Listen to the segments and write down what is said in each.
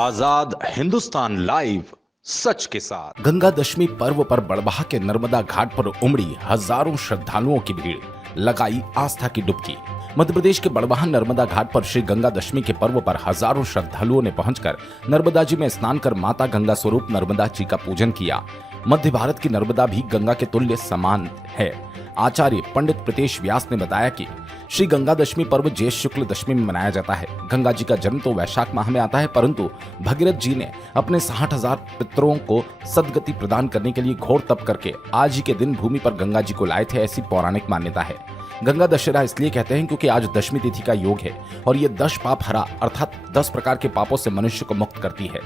आजाद Hindustan live, सच के साथ। गंगा दशमी पर्व पर बड़बहा के नर्मदा घाट पर उमड़ी हजारों श्रद्धालुओं की भीड़, लगाई आस्था की डुबकी। मध्य प्रदेश के बड़बहा नर्मदा घाट पर श्री गंगा दशमी के पर्व पर हजारों श्रद्धालुओं ने पहुंचकर नर्मदा जी में स्नान कर माता गंगा स्वरूप नर्मदा जी का पूजन किया। मध्य भारत की नर्मदा भी गंगा के तुल्य समान है। आचार्य पंडित प्रीतेश व्यास ने बताया कि श्री गंगा दशमी पर्व ज्येष्ठ शुक्ल दशमी में मनाया जाता है। गंगा जी का जन्म तो वैशाख माह में आता है, परंतु भगीरथ जी ने अपने 60,000 पितरों को सदगति प्रदान करने के लिए घोर तप करके आज ही के दिन भूमि पर गंगा जी को लाए थे, ऐसी पौराणिक मान्यता है। गंगा दशहरा इसलिए कहते हैं क्योंकि आज दशमी तिथि का योग है और ये 10 पाप हरा अर्थात 10 प्रकार के पापों से मनुष्य को मुक्त करती है।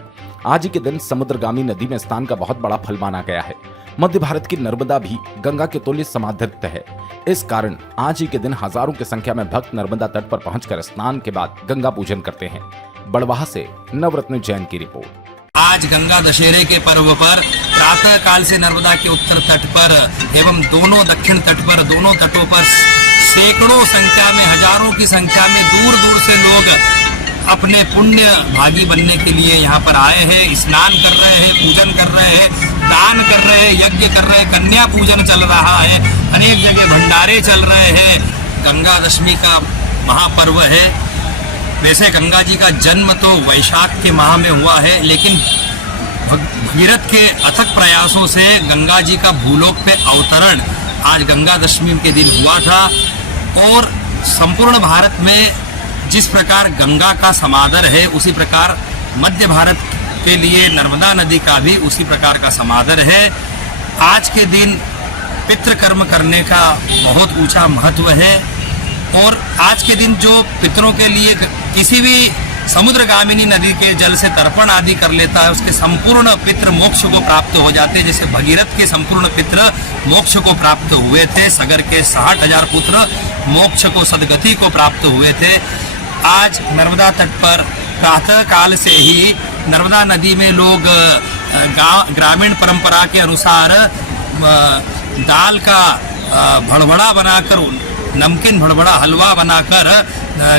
आज ही के दिन समुद्रगामी नदी में स्नान का बहुत बड़ा फल माना गया है। मध्य भारत की नर्मदा भी गंगा के तुल्य समाधृत है। इस कारण आज ही के दिन हजारों की संख्या में भक्त नर्मदा तट पर पहुंचकर स्नान के बाद गंगा पूजन करते हैं। बड़वाह से नवरत्न जैन की रिपोर्ट। आज गंगा दशहरे के पर्व पर प्रातः काल से नर्मदा के उत्तर तट पर एवं दोनों दक्षिण तट पर दोनों तटों पर सैकड़ों संख्या में, हजारों की संख्या में दूर दूर से लोग अपने पुण्य भागी बनने के लिए यहाँ पर आए हैं। स्नान कर रहे हैं, पूजन कर रहे हैं, दान कर रहे हैं, यज्ञ कर रहे हैं, कन्या पूजन चल रहा है, अनेक जगह भंडारे चल रहे हैं। गंगा दशमी का महापर्व है। वैसे गंगा जी का जन्म तो वैशाख के माह में हुआ है, लेकिन भगीरथ के अथक प्रयासों से गंगा जी का भूलोक पे अवतरण आज गंगा दशमी के दिन हुआ था। और संपूर्ण भारत में जिस प्रकार गंगा का समादर है, उसी प्रकार मध्य भारत के लिए नर्मदा नदी का भी उसी प्रकार का समादर है। आज के दिन पितृकर्म करने का बहुत ऊंचा महत्व है। और आज के दिन जो पितरों के लिए किसी भी समुद्रगामिनी नदी के जल से तर्पण आदि कर लेता है, उसके संपूर्ण पितृ मोक्ष को प्राप्त हो जाते हैं। जैसे भगीरथ के संपूर्ण पितृ मोक्ष को प्राप्त हुए थे, सगर के 60,000 पुत्र मोक्ष को, सदगति को प्राप्त हुए थे। आज नर्मदा तट पर प्रातः काल से ही नर्मदा नदी में लोग ग्रामीण परंपरा के अनुसार दाल का भड़बड़ा बनाकर, नमकीन भड़बड़ा हलवा बनाकर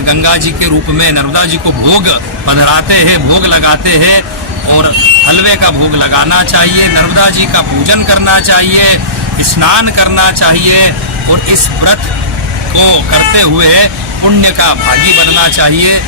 गंगा जी के रूप में नर्मदा जी को भोग पधराते हैं, भोग लगाते हैं। और हलवे का भोग लगाना चाहिए, नर्मदा जी का पूजन करना चाहिए, स्नान करना चाहिए और इस व्रत को करते हुए पुण्य का भागी बनना चाहिए।